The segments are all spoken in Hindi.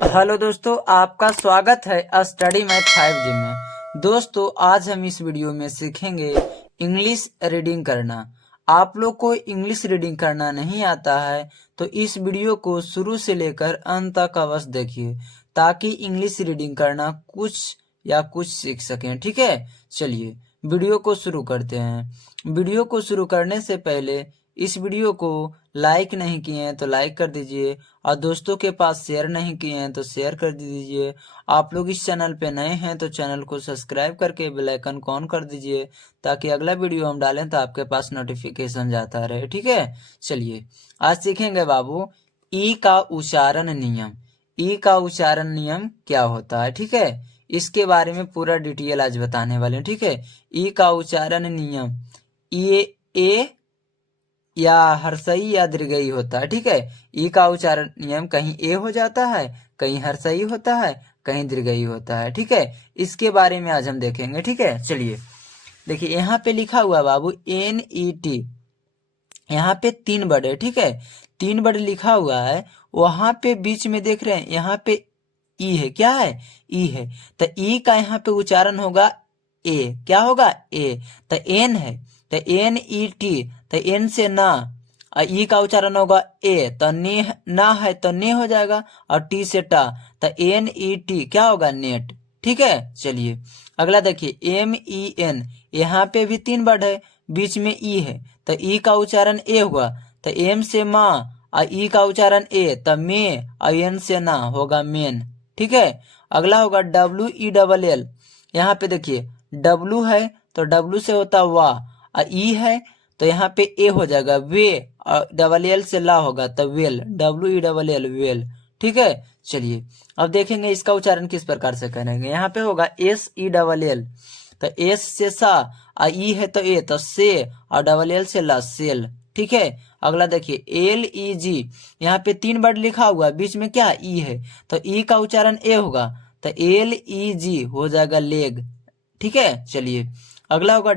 हेलो दोस्तों, आपका स्वागत है स्टडी मैथ 5G में। दोस्तों, आज हम इस वीडियो में सीखेंगे इंग्लिश रीडिंग करना। आप लोग को इंग्लिश रीडिंग करना नहीं आता है तो इस वीडियो को शुरू से लेकर अंत तक अवश्य देखिए, ताकि इंग्लिश रीडिंग करना कुछ सीख सकें। ठीक है, चलिए वीडियो को शुरू करते हैं। वीडियो को शुरू करने से पहले इस वीडियो को लाइक नहीं किए हैं तो लाइक कर दीजिए, और दोस्तों के पास शेयर नहीं किए हैं तो शेयर कर दीजिए। आप लोग इस चैनल पे नए हैं तो चैनल को सब्सक्राइब करके बेल आइकन को ऑन कर दीजिए, ताकि अगला वीडियो हम डालें तो आपके पास नोटिफिकेशन जाता रहे। ठीक है, चलिए आज सीखेंगे बाबू ई का उच्चारण नियम। ई का उच्चारण नियम क्या होता है, ठीक है, इसके बारे में पूरा डिटेल आज बताने वाले हैं। ठीक है, ई का उच्चारण नियम ये ए या हर्षई या दीर्घई होता है। ठीक है, ई का उच्चारण नियम कहीं ए हो जाता है, कहीं हर्षई होता है, कहीं दीर्घई होता है। ठीक है, इसके बारे में आज हम देखेंगे। ठीक है, चलिए देखिए यहाँ पे लिखा हुआ बाबू NET, यहाँ पे 3 वर्ड है। ठीक है, 3 वर्ड लिखा हुआ है, वहां पे बीच में देख रहे हैं यहाँ पे ई है। क्या है? ई है। तो ई का यहाँ पे उच्चारण होगा ए। क्या होगा? ए। तो एन है तो NET, तो एन से ना, और ई का उच्चारण होगा ए, तो ने ना है तो ने हो जाएगा, और टी से टा, तो NET क्या होगा? नेट। ठीक है, चलिए अगला देखिए MEN, यहाँ पे भी 3 वर्ड है, बीच में ई है, तो ई का उच्चारण ए हुआ, तो एम से माँ, और ई का उच्चारण ए, तो मे, और एन से ना होगा मेन। ठीक है, अगला होगा WELL, यहाँ पे देखिए W है तो W से होता वाह, और ई है तो यहाँ पे ए हो जाएगा वे, और LL से ला होगा तो वेल, WELL वेल। ठीक है, चलिए अब देखेंगे इसका उच्चारण किस प्रकार से करेंगे। यहाँ पे होगा SELL, तो एस से सा, और ई है तो ए, तो से, और LL से ला, सेल। ठीक है, अगला देखिए LEG, यहाँ पे 3 वर्ड लिखा हुआ, बीच में क्या ई है, तो ई का उच्चारण ए होगा, तो LEG हो जाएगा लेग। ठीक है, चलिए अगला होगा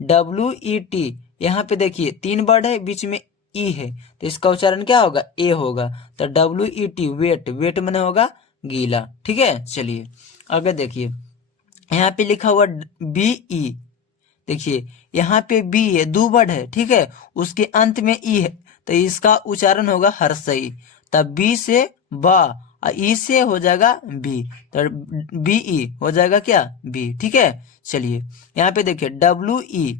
WET, यहाँ पे देखिए 3 वर्ड है, बीच में ई है, तो इसका उच्चारण क्या होगा? ए होगा, तो WET वेट, वेट मैंने होगा गीला। ठीक है, चलिए आगे देखिए यहाँ पे लिखा हुआ BE, देखिए यहाँ पे बी है, 2 वर्ड है। ठीक है, उसके अंत में ई है, तो इसका उच्चारण होगा हर्षई, तब बी से बा, और ई से हो जाएगा बी, तो BE हो जाएगा क्या? बी। ठीक है, चलिए यहाँ पे देखिए WE,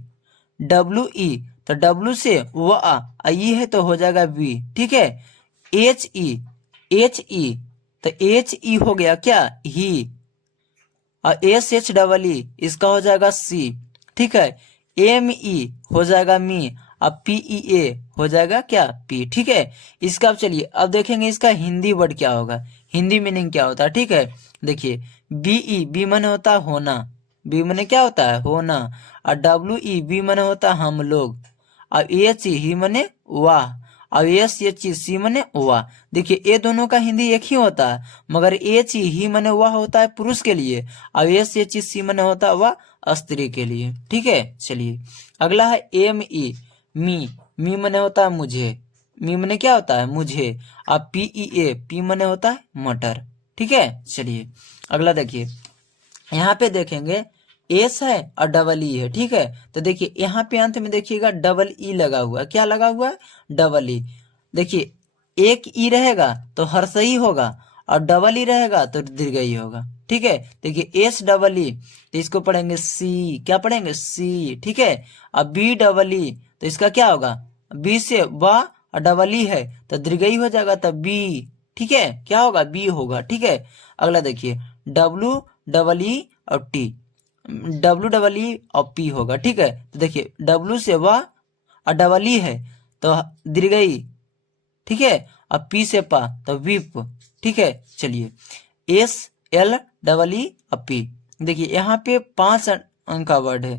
तो W से व आ, ई है तो हो जाएगा बी। ठीक है, HE, तो HE हो गया क्या? ही, और SHEE इसका हो जाएगा सी। ठीक है, ME हो जाएगा मी, अब PEA हो जाएगा क्या? पी। ठीक है, इसका अब चलिए अब देखेंगे इसका हिंदी वर्ड क्या होगा, हिंदी मीनिंग क्या होता है। ठीक है, देखिए BE, बी मने होता है होना, बी मने क्या होता है? होना, और WE, बी मने होता है हम लोग, और HE, ही मने वाह, और SHE मने वाह। देखिए ये दोनों का हिंदी एक ही होता है, मगर HE, ही मने वाह होता है पुरुष के लिए, और SHE मने होता है वाह स्त्री के लिए। ठीक है, चलिए अगला है ME, मी मने होता है मुझे, मी मने क्या होता है? मुझे, और PEA, पी मने होता है मटर। ठीक है, चलिए अगला देखिए यहाँ पे देखेंगे एस है और डबल ई है। ठीक है, तो देखिए यहाँ पे अंत में देखिएगा डबल ई लगा हुआ है। क्या लगा हुआ है? Double E. देखिए एक ई रहेगा तो हर्षई होगा, और डबल ई रहेगा तो दीर्घई होगा। ठीक है, देखिए SEE, तो इसको पढ़ेंगे सी। क्या पढ़ेंगे? सी। ठीक है, अब BEE, तो इसका क्या होगा? बी से बा, और डबल ई है तो दीर्घई हो जाएगा, तो बी। ठीक है, क्या होगा? बी होगा। ठीक है, अगला देखिए WEE और टी, WEE और पी होगा। ठीक है, तो देखिए W से वा, और डबल ई है तो दीर्घई। ठीक है, अब पी से पा तो विप। ठीक है, चलिए SLEE और पी। देखिए यहाँ पे 5 अंक का वर्ड है,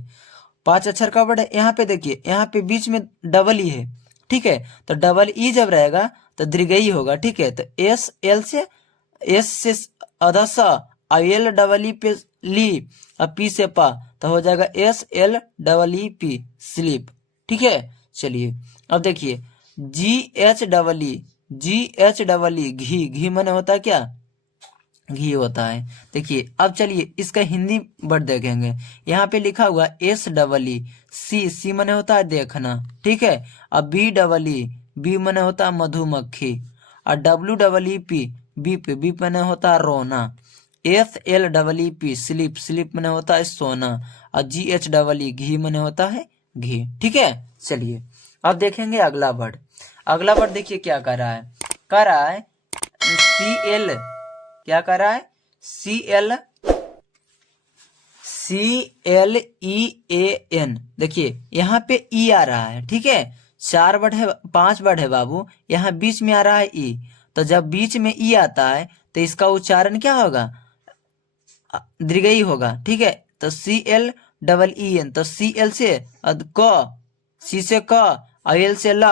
5 अक्षर का वर्ड है। यहाँ पे देखिए यहाँ पे बीच में डबल ई है। ठीक है, तो डबल ई जब रहेगा तो दीर्घई होगा। ठीक है, तो एस से आधा सा, ILEE पे ली, और पी से पा, तो हो जाएगा SLEEP, स्लीप। ठीक है, चलिए अब देखिए GHEE, GHEE घी, घी मने होता है क्या, घी होता है। देखिए अब चलिए इसका हिंदी वर्ड देखेंगे। यहाँ पे लिखा हुआ SEE, सी, सी मने होता है देखना, ठीक है। अब BEE, बी मने होता है मधुमक्खी। और WEEP, बीप, बीप मने होता है रोना। SLEEP, स्लीप, स्लीप मने होता है सोना। और GHEE, घी मने होता है घी, ठीक है। चलिए अब देखेंगे अगला वर्ड। अगला वर्ड देखिए क्या कर रहा है, कर रहा है CL, क्या कर रहा है CLEAN। देखिए यहाँ पे ई आ रहा है, ठीक है। 4 वर्ड है, 5 वर्ड है बाबू, यहाँ बीच में आ रहा है ई। तो जब बीच में ई आता है तो इसका उच्चारण क्या होगा, दीर्घई होगा, ठीक है। तो CLEEN, तो CL से क, सी से क, और एल से ल,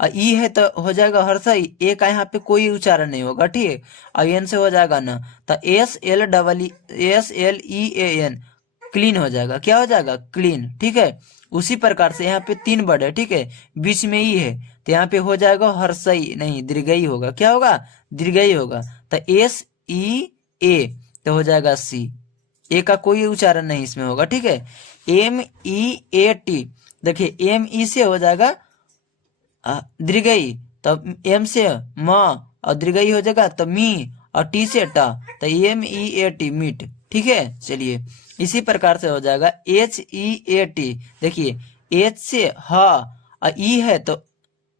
और ई है तो हो जाएगा हर्षई, ए का यहाँ पे कोई उच्चारण नहीं होगा, ठीक है। और एन से हो जाएगा ना, तो SLEAN, क्लीन हो जाएगा, क्या हो जाएगा, क्लीन, ठीक है। उसी प्रकार से यहाँ पे 3 वर्ड है, ठीक है, बीच में ई है तो यहाँ पे हो जाएगा हर्षई, नहीं दीर्घई होगा, क्या होगा, दीर्घई होगा। तो SEA तो हो जाएगा सी, ए का कोई उच्चारण नहीं इसमें होगा, ठीक है। MEAT, देखिए ME से हो जाएगा दीर्घई, तब एम से म, और दीर्घई हो जाएगा तो मी, और टी से टा, तो MEAT, मीट, ठीक है। चलिए इसी प्रकार से हो जाएगा HEAT। देखिए एच से ह, और ई है तो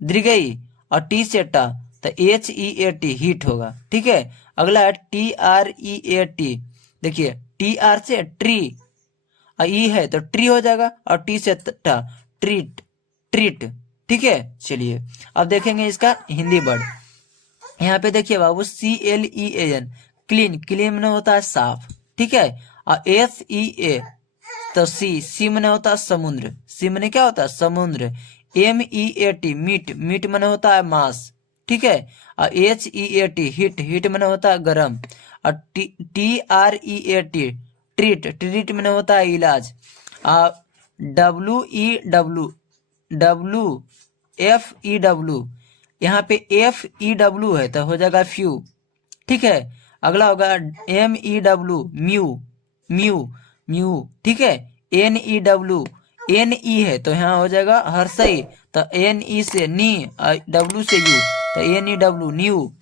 दीर्घई, और टी से टा, तो HEAT, हीट होगा, ठीक है। अगला है TREAT। देखिए TR से ट्री, और ई है तो ट्री हो जाएगा, और टी से टा, ट्रीट, ट्रीट, ठीक है। चलिए अब देखेंगे इसका हिंदी वर्ड। यहाँ पे देखिए बाबू CLEAN, क्लीन, क्लीन में होता है साफ, ठीक है। और SEA तो सी, सी मने होता है समुद्र, सी मने क्या होता है समुद्र। MEAT, मीट, मीट मने होता है मांस, ठीक है। और HEAT, हीट, हीट मने होता है गरम। और TREAT, ट्रीट, ट्रीट मने होता है इलाज। WEFEW, यहाँ पे FEW है तो हो जाएगा फ्यू, ठीक है। अगला होगा MEW, म्यू, म्यू, म्यू, ठीक है। NEW, NE है तो यहाँ हो जाएगा हर्षई, तो NE से नी, W से यू, तो NEW, न्यू।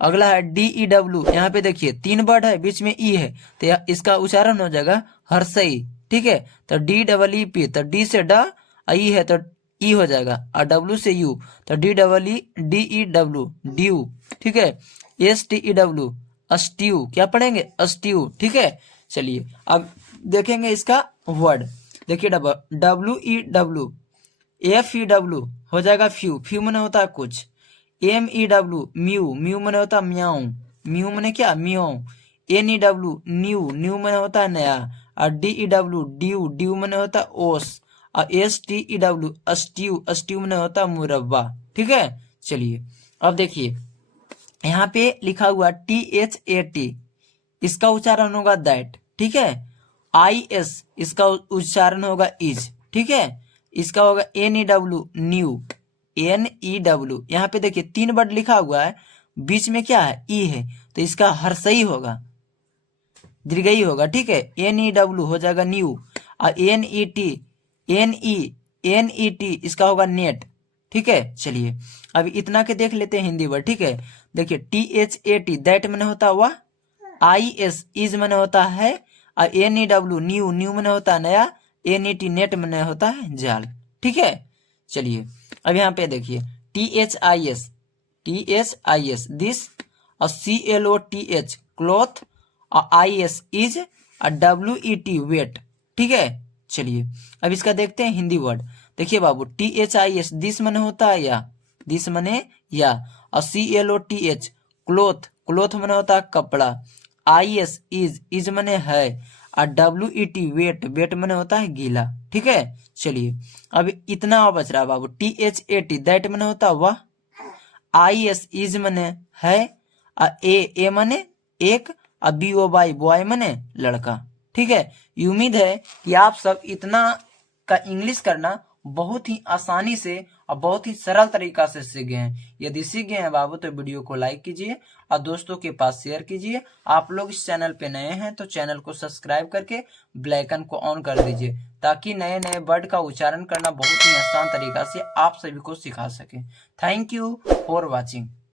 अगला है DEW, यहाँ पे देखिए 3 वर्ड है, बीच में ई है तो इसका उच्चारण हो जाएगा हर्षई, ठीक है। तो DEEP, तो डी से ड, ई है तो ई हो जाएगा, और W से यू, तो DEEW, ड्यू, ठीक है। STEW, अस्ट्यू, क्या पढ़ेंगे, अस्ट्यू, ठीक है। चलिए अब देखेंगे इसका वर्ड। देखिए WEW, FEW हो जाएगा फ्यू, फ्यू मने होता है कुछ। MEW, म्यू, म्यू मने होता है म्याऊ, म्यू मने क्या, म्याऊ। NEW, न्यू, न्यू मने होता है नया। और DEW, ड्यू, ड्यू मने होता है ओस। और STEW, अस्ट्यू, अस्ट्यू मने होता है मुरब्बा, ठीक है। चलिए अब देखिए यहाँ पे लिखा हुआ THAT, इसका उच्चारण होगा दैट, ठीक है। IS, इसका उच्चारण होगा इज, ठीक है। इसका होगा NEW, न्यू, NEW। यहाँ पे देखिए 3 वर्ड लिखा हुआ है, बीच में क्या है, ई है तो इसका हर्षई होगा, दीर्घई होगा, ठीक है। NEW हो जाएगा न्यू। और NET इसका होगा नेट, ठीक है। चलिए अब इतना के देख लेते हैं हिंदी वर्ड, ठीक है। देखिए THAT, दैट मैंने होता वह। IS, इज मैंने होता है। और NEW, न्यू, न्यू मैंने होता है नया। NET, नेट मैंने होता है जाल, ठीक है। चलिए अब यहाँ पे देखिए THIS, दिस, और CLOTH, क्लॉथ, और IS, इज, और WET, वेट, ठीक है। चलिए अब इसका देखते हैं हिंदी वर्ड। देखिए बाबू THIS, दिस मने होता है या, दिस मने या। और CLOTH, क्लोथ, क्लोथ मने होता है कपड़ा। IS, इज मने है। और WET, वेट, वेट मने होता है गीला, ठीक है। चलिए अब इतना और बच रहा बाबू THAT, दैट मने होता है वह। IS, इज मने है। और ए मने एक, और BOY, बॉय मने लड़का, ठीक है। उम्मीद है कि आप सब इतना का इंग्लिश करना बहुत ही आसानी से और बहुत ही सरल तरीका से सीख गए हैं। यदि सीख गए हैं बाबू तो वीडियो को लाइक कीजिए और दोस्तों के पास शेयर कीजिए। आप लोग इस चैनल पे नए हैं तो चैनल को सब्सक्राइब करके बेल आइकन को ऑन कर दीजिए, ताकि नए नए वर्ड का उच्चारण करना बहुत ही आसान तरीका से आप सभी को सिखा सके। Thank you for watching.